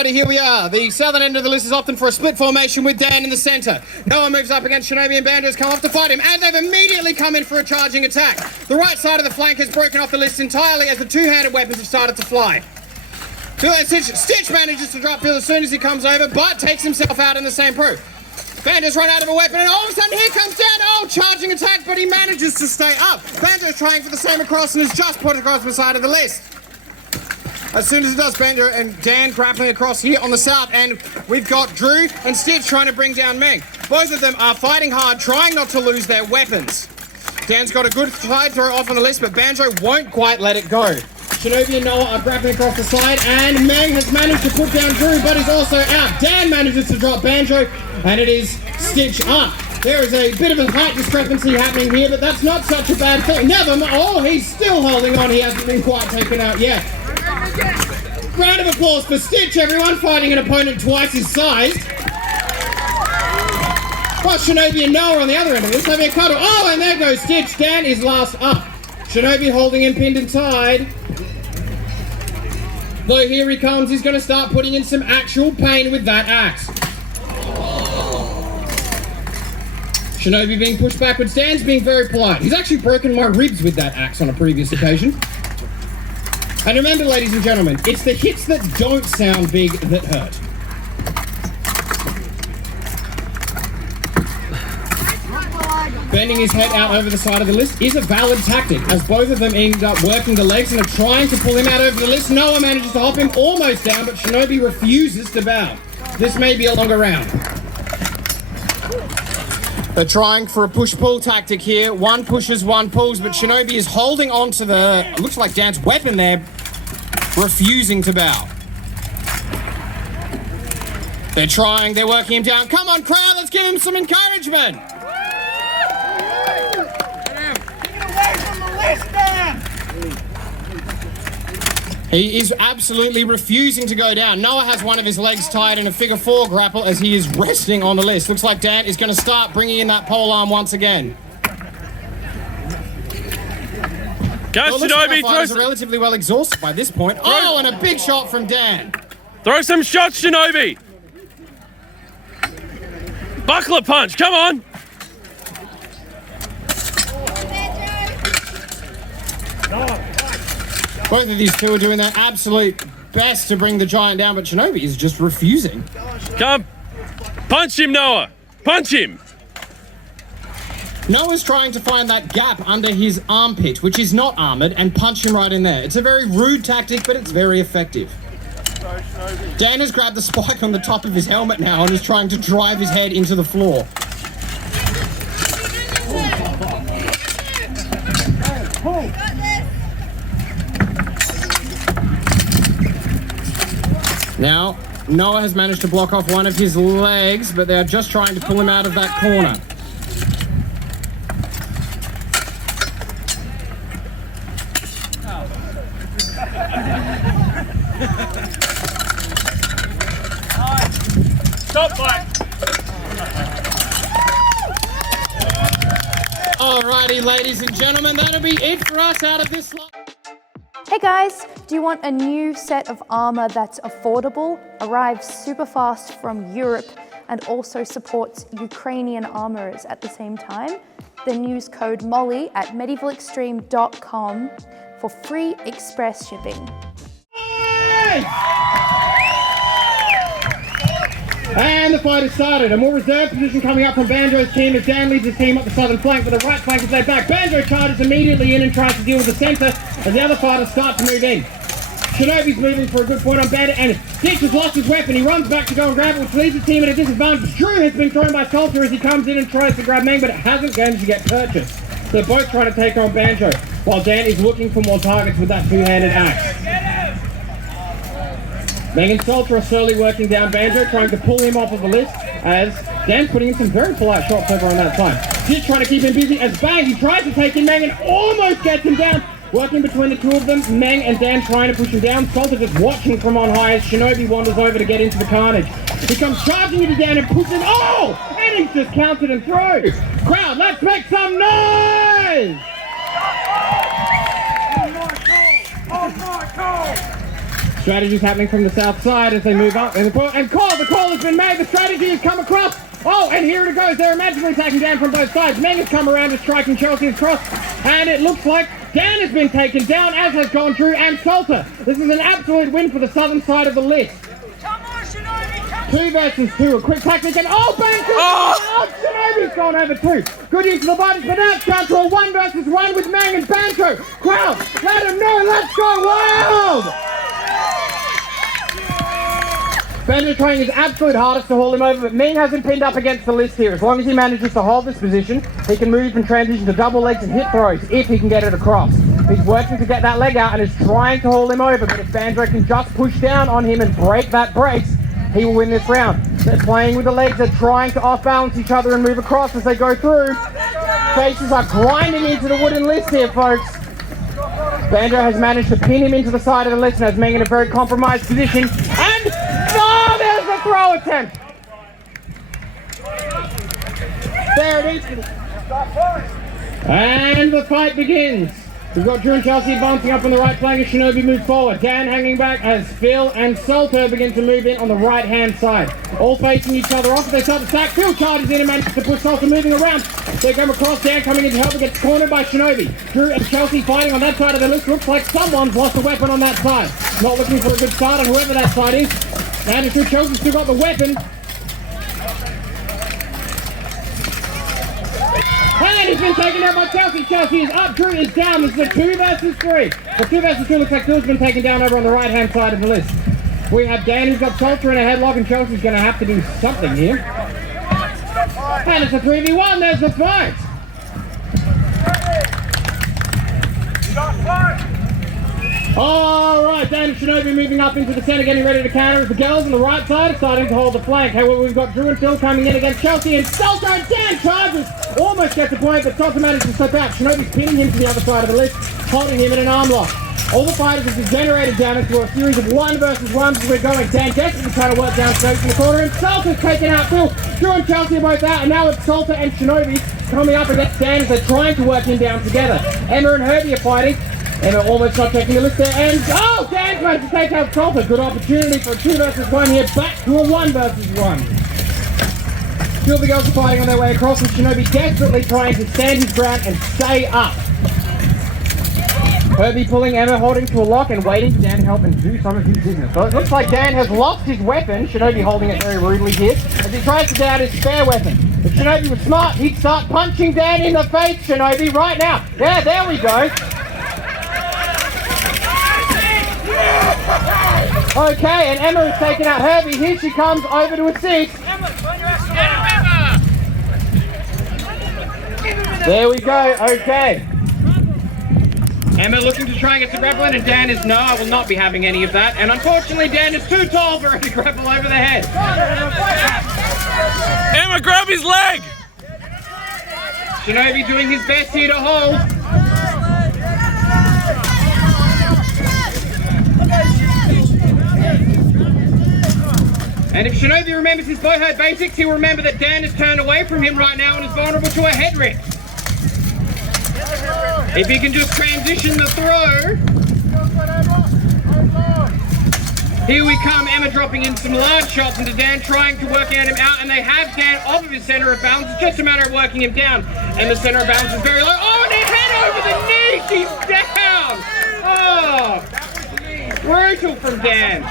Alrighty, here we are. The southern end of the list is often for a split formation with Dan in the centre. Noah moves up against Shinobi and Banjo's come off to fight him, and they've immediately come in for a charging attack. The right side of the flank has broken off the list entirely as the two-handed weapons have started to fly. Stitch manages to drop Phil as soon as he comes over, but takes himself out in the same pro. Banjo's run out of a weapon, and all of a sudden here comes Dan. Oh, charging attack, but he manages to stay up. Banjo's trying for the same across and has just put across the side of the list. As soon as he does, Banjo and Dan grappling across here on the south, and we've got Drew and Stitch trying to bring down Meng. Both of them are fighting hard, trying not to lose their weapons. Dan's got a good side throw off on the list, but Banjo won't quite let it go. Shinobi and Noah are grappling across the side, and Meng has managed to put down Drew, but he's also out. Dan manages to drop Banjo, and it is Stitch up. There is a bit of a height discrepancy happening here, but that's not such a bad thing. Never mind. Oh, he's still holding on. He hasn't been quite taken out yet. Round of applause for Stitch, everyone, fighting an opponent twice his size. While Shinobi and Noah on the other end of this having a cuddle. Oh, and there goes Stitch. Dan is last up. Shinobi holding him pinned and tied. Though here he comes, he's going to start putting in some actual pain with that axe. Shinobi being pushed backwards. Dan's being very polite. He's actually broken my ribs with that axe on a previous occasion. And remember, ladies and gentlemen, it's the hits that don't sound big that hurt. Bending his head out over the side of the list is a valid tactic, as both of them end up working the legs and are trying to pull him out over the list. Noah manages to hop him almost down, but Shinobi refuses to bow. This may be a longer round. They're trying for a push-pull tactic here. One pushes, one pulls, but Shinobi is holding on to the, looks like Dan's weapon there, refusing to bow. They're trying, they're working him down. Come on, crowd, let's give him some encouragement. He is absolutely refusing to go down. Noah has one of his legs tied in a figure four grapple as he is resting on the list. Looks like Dan is going to start bringing in that pole arm once again. Go, Shinobi! Fighters are relatively well exhausted by this point. Oh, and a big shot from Dan. Throw some shots, Shinobi! Buckler punch, come on! Both of these two are doing their absolute best to bring the giant down, but Shinobi is just refusing. Come. Punch him, Noah. Punch him. Noah's trying to find that gap under his armpit, which is not armoured, and punch him right in there. It's a very rude tactic, but it's very effective. Dan has grabbed the spike on the top of his helmet now and is trying to drive his head into the floor. Now, Noah has managed to block off one of his legs, but they're just trying to pull him out of that corner. Stop, Mike. Alrighty, ladies and gentlemen, that'll be it for us out of this slot. Hey guys, do you want a new set of armour that's affordable, arrives super fast from Europe, and also supports Ukrainian armourers at the same time? Then use code MOLLY at medievalextreme.com for free express shipping. And the fight has started. A more reserved position coming up from Banjo's team as Dan leads his team up the southern flank, but the right flank is laid back. Banjo charges immediately in and tries to deal with the centre as the other fighters start to move in. Shinobi's moving for a good point on Bandit, and Stitch has lost his weapon. He runs back to go and grab it, which leaves the team at a disadvantage. Drew has been thrown by Salter as he comes in and tries to grab Meng, but it hasn't managed to get purchased. They're both trying to take on Banjo, while Dan is looking for more targets with that two-handed axe. Meng and Salter are slowly working down Banjo, trying to pull him off of the list, as Dan's putting in some very polite shots over on that side. Stitch trying to keep him busy as bang, he tries to take in Meng and almost gets him down. Working between the two of them, Meng and Dan trying to push him down. Salter just watching from on high as Shinobi wanders over to get into the carnage. He comes charging into Dan and pushes him. Oh! And he's just countered and through. Crowd, let's make some noise! Strategy's happening from the south side as they move up. And the call has been made. The strategy has come across. Oh, and here it goes. They're magically attacking Dan from both sides. Meng has come around to striking Chelsea's cross. And it looks like Dan has been taken down, as has gone Drew and Salter. This is an absolute win for the southern side of the list. 2 versus 2. A quick tactic and bang! Shinobi's gone over 2. Good use of the bodies, but now it's down to a 1 versus 1 with Meng and Banco. Crowd, let him know. Let's go wild! Banjo trying his absolute hardest to haul him over, but Meng hasn't pinned up against the list here. As long as he manages to hold this position, he can move and transition to double legs and hip throws if he can get it across. He's working to get that leg out and is trying to haul him over, but if Banjo can just push down on him and break that brace, he will win this round. They're playing with the legs, they're trying to off-balance each other and move across as they go through. Faces are grinding into the wooden list here, folks. Banjo has managed to pin him into the side of the list and has Meng in a very compromised position. And there's the throw attempt. There it is. And the fight begins. We've got Drew and Chelsea advancing up on the right flank as Shinobi moves forward. Dan hanging back as Phil and Salter begin to move in on the right-hand side. All facing each other off. They start to stack. Phil charges in and manages to push Salter moving around. They come across. Dan coming in to help, but gets cornered by Shinobi. Drew and Chelsea fighting on that side of the list. Looks like someone's lost a weapon on that side. Not looking for a good start on whoever that side is. And it's Drew. Chelsea's still got the weapon. And he's been taken out by Chelsea. Chelsea is up, Drew is down. This is a 2 versus 3. The 2 versus 2 looks like Phil's been taken down over on the right-hand side of the list. We have Dan who's got Salter in a headlock, and Chelsea's going to have to do something here. And it's a 3v1. There's the fight. All right, Dan and Shinobi moving up into the centre, getting ready to counter. The girls on the right side are starting to hold the flank. However, we've got Drew and Phil coming in against Chelsea, and Salter and Dan charges. Almost gets the point, but Salter manages to slip out. Shinobi's pinning him to the other side of the list, holding him in an arm lock. All the fighters have degenerated down into a series of 1 versus 1s as we're going. Dan desperately trying to work down straight in the corner, and Salter's taken out Phil. Drew and Chelsea are both out, and now it's Salter and Shinobi coming up against Dan as they're trying to work him down together. Emma and Herbie are fighting. Emma almost not taking the list there, and Dan's managed to take out Salter. Good opportunity for a 2 versus 1 here, back to a 1 versus 1. Two of the girls are fighting on their way across, and Shinobi desperately trying to stand his ground and stay up. Herbie pulling Emma, holding to a lock and waiting for Dan to help and do some of his business. So it looks like Dan has lost his weapon, Shinobi holding it very rudely here, as he tries to get out his spare weapon. If Shinobi was smart, he'd start punching Dan in the face, Shinobi, right now. Yeah, there we go. Okay, and Emma has taken out Herbie. Here she comes over to assist. There we go, okay. Emma looking to try and get to grappling, and Dan is no, I will not be having any of that. And unfortunately, Dan is too tall for her to grapple over the head. Emma, grab his leg! Shinobi doing his best here to hold. And if Shinobi remembers his Buhurt basics, he'll remember that Dan has turned away from him right now and is vulnerable to a head rip. If he can just transition the throw. Here we come, Emma dropping in some large shots into Dan, trying to work him out, and they have Dan off of his centre of balance. It's just a matter of working him down. And the centre of balance is very low. Oh, and his head over the knee! He's down! Oh! Brutal from Dan.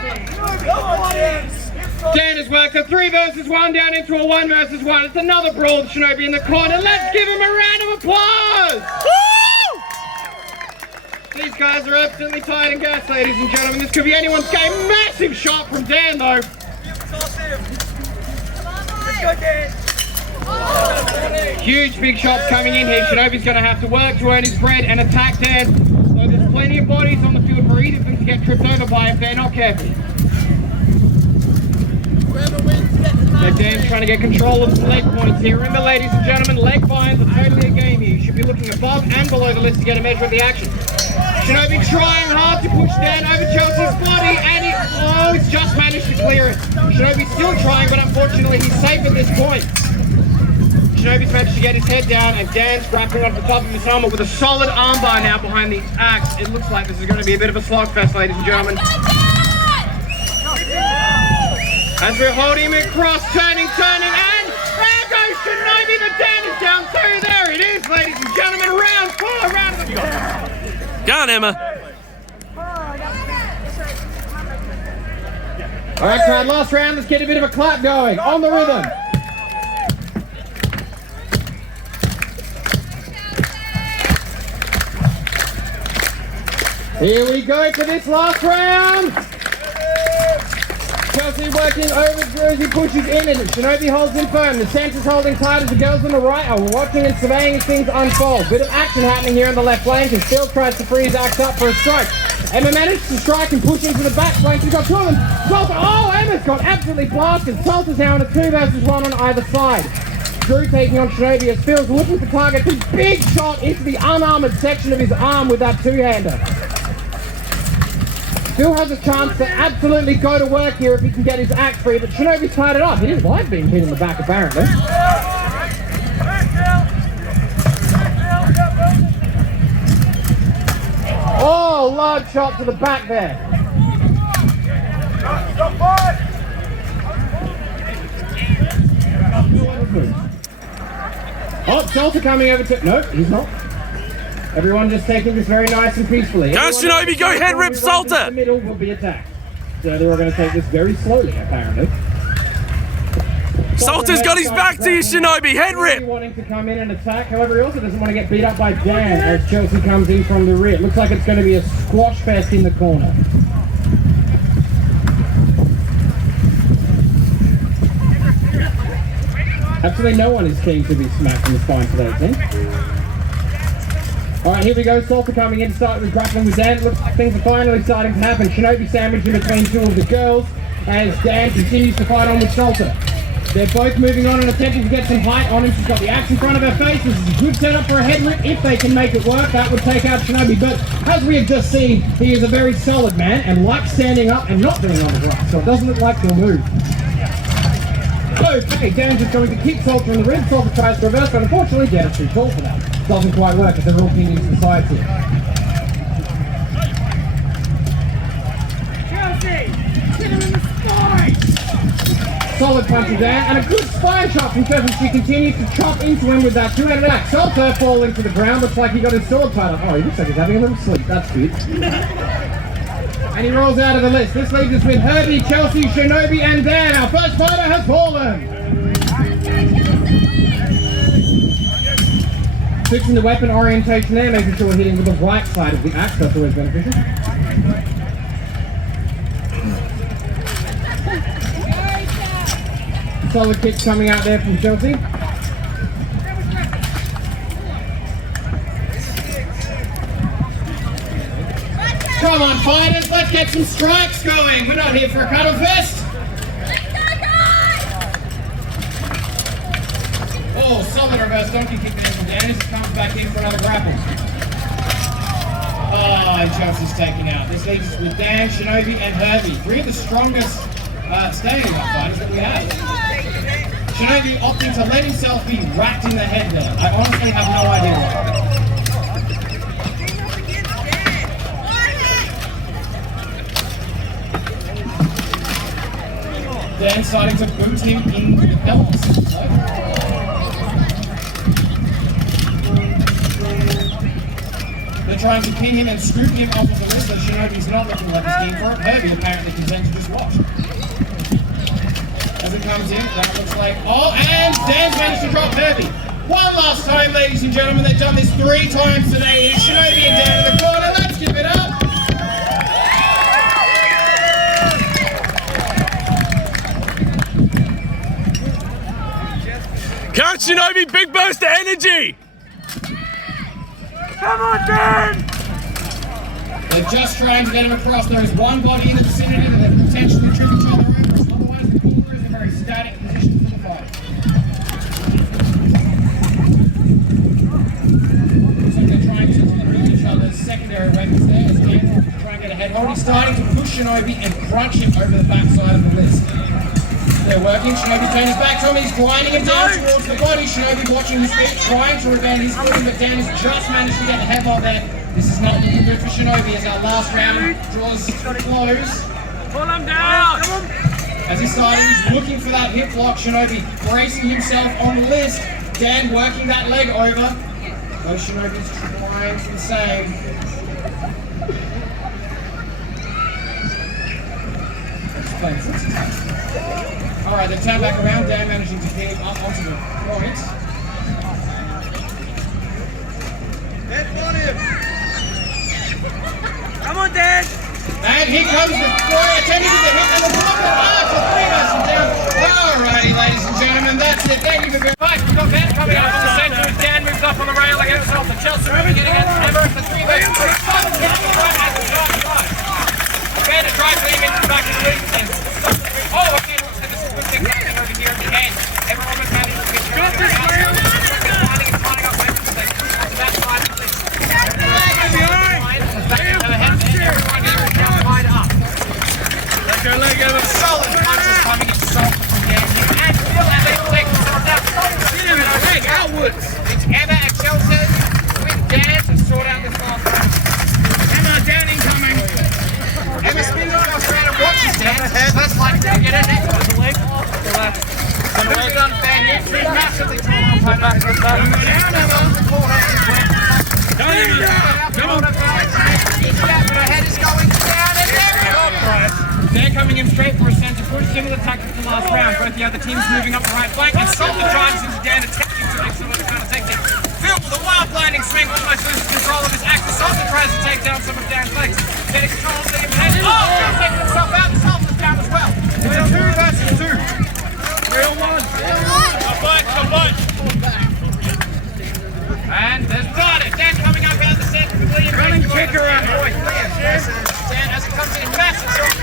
Dan has worked a 3 versus 1 down into a 1 versus 1. It's another brawl with Shinobi in the corner. Let's give him a round of applause! Woo! These guys are absolutely tired and gassed, ladies and gentlemen. This could be anyone's game. Massive shot from Dan, though. Let's go, Dan. Huge big shots coming in here. Shinobi's going to have to work to earn his bread and attack Dan. So there's plenty of bodies on the field for either of them to get tripped over by if they're not careful. So Dan's trying to get control of some leg points here. Remember, ladies and gentlemen, leg binds are totally a game here. You should be looking above and below the list to get a measure of the action. Shinobi trying hard to push Dan over Chelsea's body, and he's just managed to clear it. Shinobi's still trying, but unfortunately he's safe at this point. Shinobi's managed to get his head down, and Dan's grappling off the top of his armor with a solid armbar now behind the axe. It looks like this is going to be a bit of a slugfest, ladies and gentlemen. As we're holding him across, turning, and there goes Shinobi, but Dan is down too. There it is, ladies and gentlemen. Round 4, round of the... Go on, Emma. All right, crowd, last round. Let's get a bit of a clap going. On the rhythm. Here we go for this last round. Chelsea working over Jersey, pushes in and Shinobi holds him firm. The centre's holding tight as the girls on the right are watching and surveying things unfold. Bit of action happening here on the left flank as Phil tries to free his axe up for a strike. Emma managed to strike and push into the back flank. She's got 2 of them. Salter, oh, Emma's got absolutely blasted. Salter's now on a 2 versus 1 on either side. Drew taking on Shinobi as Phil's looking for target. This big shot into the unarmoured section of his arm with that 2-hander. Phil has a chance to absolutely go to work here if he can get his axe free, but Shinobi's tied it up. He didn't like being hit in the back, apparently. Oh, large shot to the back there. Oh, Salter coming over to... No, he's not. Everyone just taking this very nice and peacefully. Go, Shinobi, go head rip Salter! The middle will be attacked. So they're all going to take this very slowly, apparently. Salter's got his back to you, Shinobi, head rip! Wanting to come in and attack, however, he also doesn't want to get beat up by Dan as Chelsea comes in from the rear. It looks like it's going to be a squash fest in the corner. Absolutely no one is keen to be smacked in the spine today, I think. Alright, here we go. Salter coming in, starting with grappling with Dan. Looks like things are finally starting to happen. Shinobi sandwiched in between 2 of the girls as Dan continues to fight on with Salter. They're both moving on and attempting to get some height on him. She's got the axe in front of her face. This is a good setup for a head rip. If they can make it work, that would take out Shinobi. But as we have just seen, he is a very solid man and likes standing up and not being on the ground. So it doesn't look like he'll move. Okay, Dan's just going to kick Salter in the ribs. Salter tries to reverse, but unfortunately, Dan is too tall for that. Doesn't quite work as they're all pinned into the sides here. Chelsea! Hit him in the spine! Solid punch of Dan, and a good spine shot from Pheasant. She continues to chop into him with that 2-handed axe. Salter falling to the ground. Looks like he got his sword tied up. Oh, he looks like he's having a little sleep. That's good. And he rolls out of the list. This leaves us with Herbie, Chelsea, Shinobi, and Dan. Our first fighter has fallen. Switching the weapon orientation there, making sure we're hitting with the right side of the axe. That's always beneficial. Solid kicks coming out there from Chelsea. Come on, fighters, let's get some strikes going. We're not here for a cuddle fest. Oh, solid reverse donkey kick there from Dan as he comes back in for another grapple. Oh, and Chelsea's taking out. This leaves us with Dan, Shinobi, and Herbie. 3 of the strongest standing up fighters that we have. Shinobi opting to let himself be whacked in the head there. I honestly have no idea why. Dan starting to boot him in the pelvis. They're trying to pin him and scoop him off of the list, so Shinobi's not looking like he's keen for it. Herbie apparently content to just watch. As it comes in, that looks like... Oh, and Dan's managed to drop Herbie. One last time, ladies and gentlemen. They've done this 3 times today. It's Shinobi and Dan in the corner. Let's give it up. Come on, Shinobi, big burst of energy! Come on, Dan! They're just trying to get him across. There is one body in the vicinity that they potentially trip each other over. Otherwise, the corner is a very static position for the fight. Looks like they're trying to remove each other's secondary weapons there as Dan trying to get a head hold. He's starting to push Shinobi and crunch him over the backside of the list. They're working. Shinobi turns his back to him. He's grinding him down towards the body. Shinobi watching his feet, trying to revenge his footing, but Dan has just managed to get a head on there. This is not looking good for Shinobi as our last round draws close. Pull him down! As he's starting, he's looking for that hip lock. Shinobi bracing himself on the list. Dan working that leg over. Those Shinobi's trying for the same. Alright, they've turned back around. Dan managing to get him up onto the point. Come on, Dan! And here comes the boy attending to the hit and the block for 3 versus down. Alrighty, ladies and gentlemen, that's it. Thank you for very much. We've got Ben coming up on the centre as Dan moves up on the rail against Salter. Chelsea moving in against Emma for 3 versus 3. Ben to try for him into the back of the league. Oh, okay, looks like this is good thing happening over here at the end. Everyone was managing to get through. Finding up weapons as they push onto that side of the list. Solid punches coming in Salter from Dan here. And Phil, and they will take themselves out. Outwards. It's Emma and Chelsea with Dan to sort out this last one. Emma, Dan incoming. Emma spins herself around and watches Dan. First likely to get her next one. The leg. The left. The leg unfair here. She's massively torn off. Down, Emma. Come on. But her head is going down and everything. Dan coming in straight for a centre push, similar tactics to last round. Both the other teams moving up the right flank, and Salter drives into Dan, attempting to make some of the counter takes it. Phil with a wild blinding swing, almost loses control of his axe. Salter tries to take down some of Dan's legs, getting control of the head. Oh, Phil taking himself out, and Salter's down as well. It's a 2 versus 2. Real one. Come on. And there's Barnett. Dan coming up out of the centre with Liam. Running kicker out. Dan as it comes in, massive shot.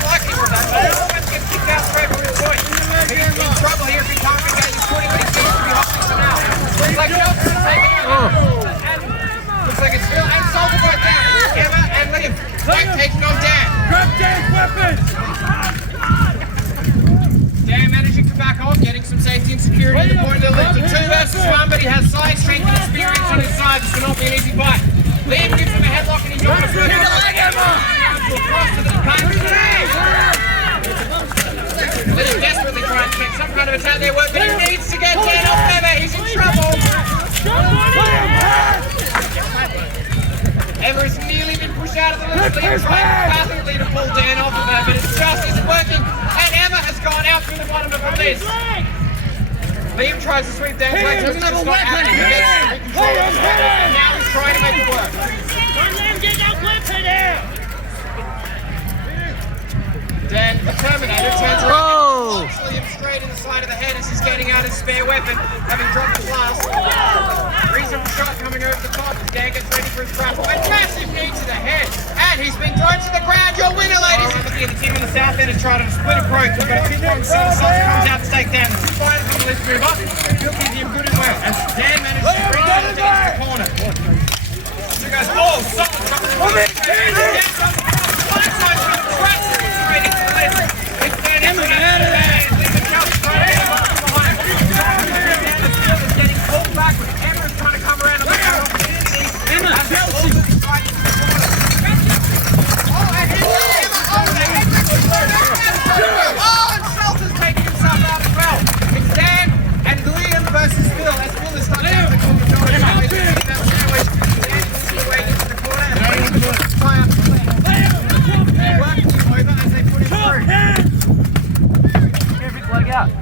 Likely with that, but almost gets kicked out straight from his point. He's in trouble here if he can't regain his footing, but he seems to be hopping some out. Looks like Chelsea's taking it. And looks like it's Phil and Salter both down. Emma and Liam taking on Dan. Grab Dan's weapons! Dan managing to back off, getting some safety and security at the point of the lift. 2 versus 1, but he has side strength and experience on his side. This will not be an easy fight. Liam gives him a headlock and he's on the foot. Across to the punch. Liam desperately trying to make some kind of attack there work, but he needs to get Dan off Emma. He's in trouble. Emma has nearly been pushed out of the lift. Liam trying valiantly to pull Dan off of her, but it just isn't working. And Emma has gone out through the bottom of the list. Liam tries to sweep Dan's legs, but it's not out. He gets control of his head, and now he's trying to make it work. Dan, the Terminator, turns around and punches Liam straight in the side of the head as he's getting out his spare weapon, having dropped the blast. Reasonable shot coming over the top as Dan gets ready for his grapple. A massive knee to the head, and he's been thrown to the ground. Your winner, ladies. The team on the south end has tried to split approach. We've got a 2-point center. Salter comes out to take down. The 2 fighters on the list move up. Phil keeps him good as well. As Dan manages to bring Dan into the corner. So goes, Salter comes in.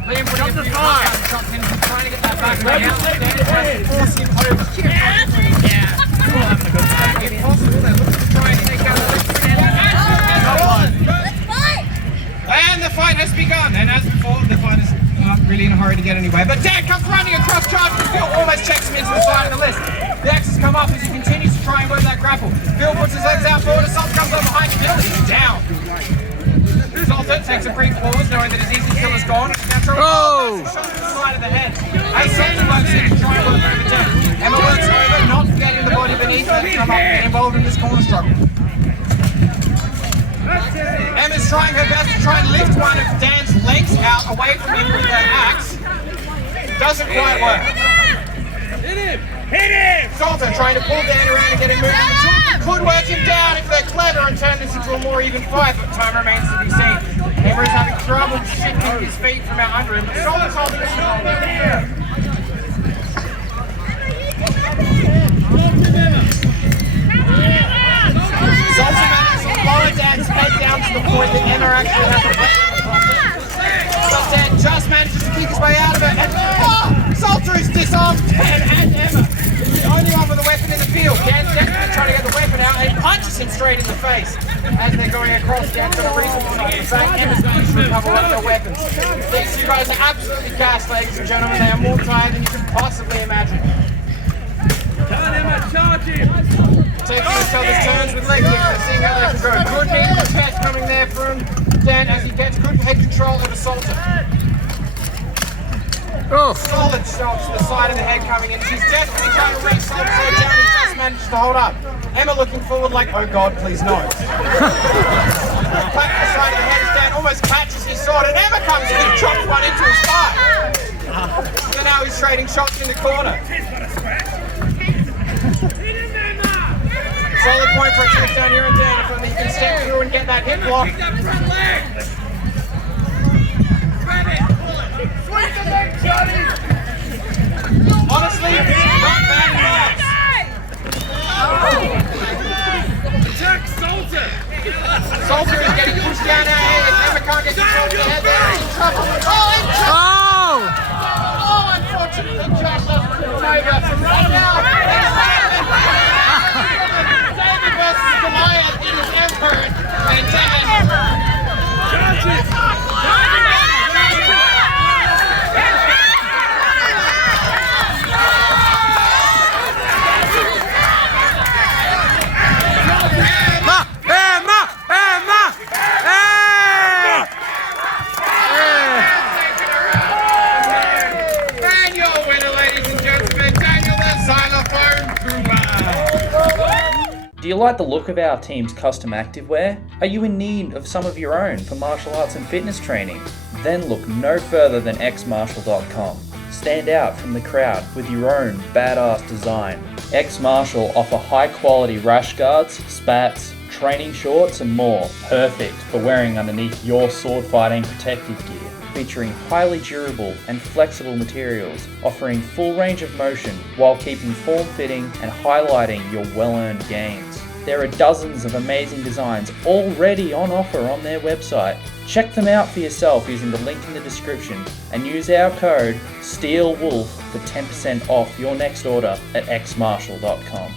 Liam putting the fire. Trying to get that back right out. Force him over. If possible, they're looking to try and take out the and the fight has begun. And as before, the fighters aren't really in a hurry to get anywhere. But Dan comes running across, charging. Phil almost checks him into the side of the list. The axes come up as he continues to try and work that grapple. Phil puts his legs out forward. Assault comes up behind Phil. He's down. Salter takes a brief pause, knowing that his easy kill is gone. Now throws a shot to the side of the head. As Salter works in to try and work over Dan. Emma works over, not getting the body beneath her to come up and get involved in this corner struggle. Emma's trying her best to try and lift one of Dan's legs out away from him with her axe. Doesn't quite work. Hit him! Salter trying to pull Dan around and get him moving. The two could work him down if they're clever and turn this into a more even fight, but time remains to be seen. HEMA is having trouble shifting his feet from out under him, but Salter's holding his hold over here. Salter manages to lower Dan's head down to the point that HEMA actually has a weapon. But Dan just manages to kick his way out of it, and Salter is disarmed Dan and HEMA. He's the only one with a weapon in the field. Dan's desperately trying to get the weapon out and punches him straight in the face. As they're going across, Dan's got a reasonable shot in the back. HEMA's managed to recover one of their weapons. These two guys are absolutely gassed, ladies and gentlemen. They are more tired than you can possibly imagine. Taking each other's turns with leg kicks and seeing how they can go. Good knee to the chest coming there from Dan as he gets good head control over Salter. Solid shots to the side of the head coming in. She's desperately trying to reach Salter so down he just manages to hold up. HEMA looking forward like, oh God, please no. Clap to the side of the head as Dan almost catches his sword and HEMA comes in and chops one into his thigh. So now he's trading shots in the corner. Solid point for a trick down here and Dan if only he can step through and get that hip block. Honestly, not bad marks. Attack Salter! Salter is getting pushed down our head. If HEMA can't get control of the head, they're in trouble. Unfortunately, Josh doesn't come over. And now, David versus Goliath in his Emperor. And Dan. Do you like the look of our team's custom activewear? Are you in need of some of your own for martial arts and fitness training? Then look no further than xmartial.com. Stand out from the crowd with your own badass design. X Martial offer high quality rash guards, spats, training shorts and more, perfect for wearing underneath your sword fighting protective gear. Featuring highly durable and flexible materials, offering full range of motion while keeping form-fitting and highlighting your well-earned gains. There are dozens of amazing designs already on offer on their website. Check them out for yourself using the link in the description and use our code STEELWOLF for 10% off your next order at xmartial.com.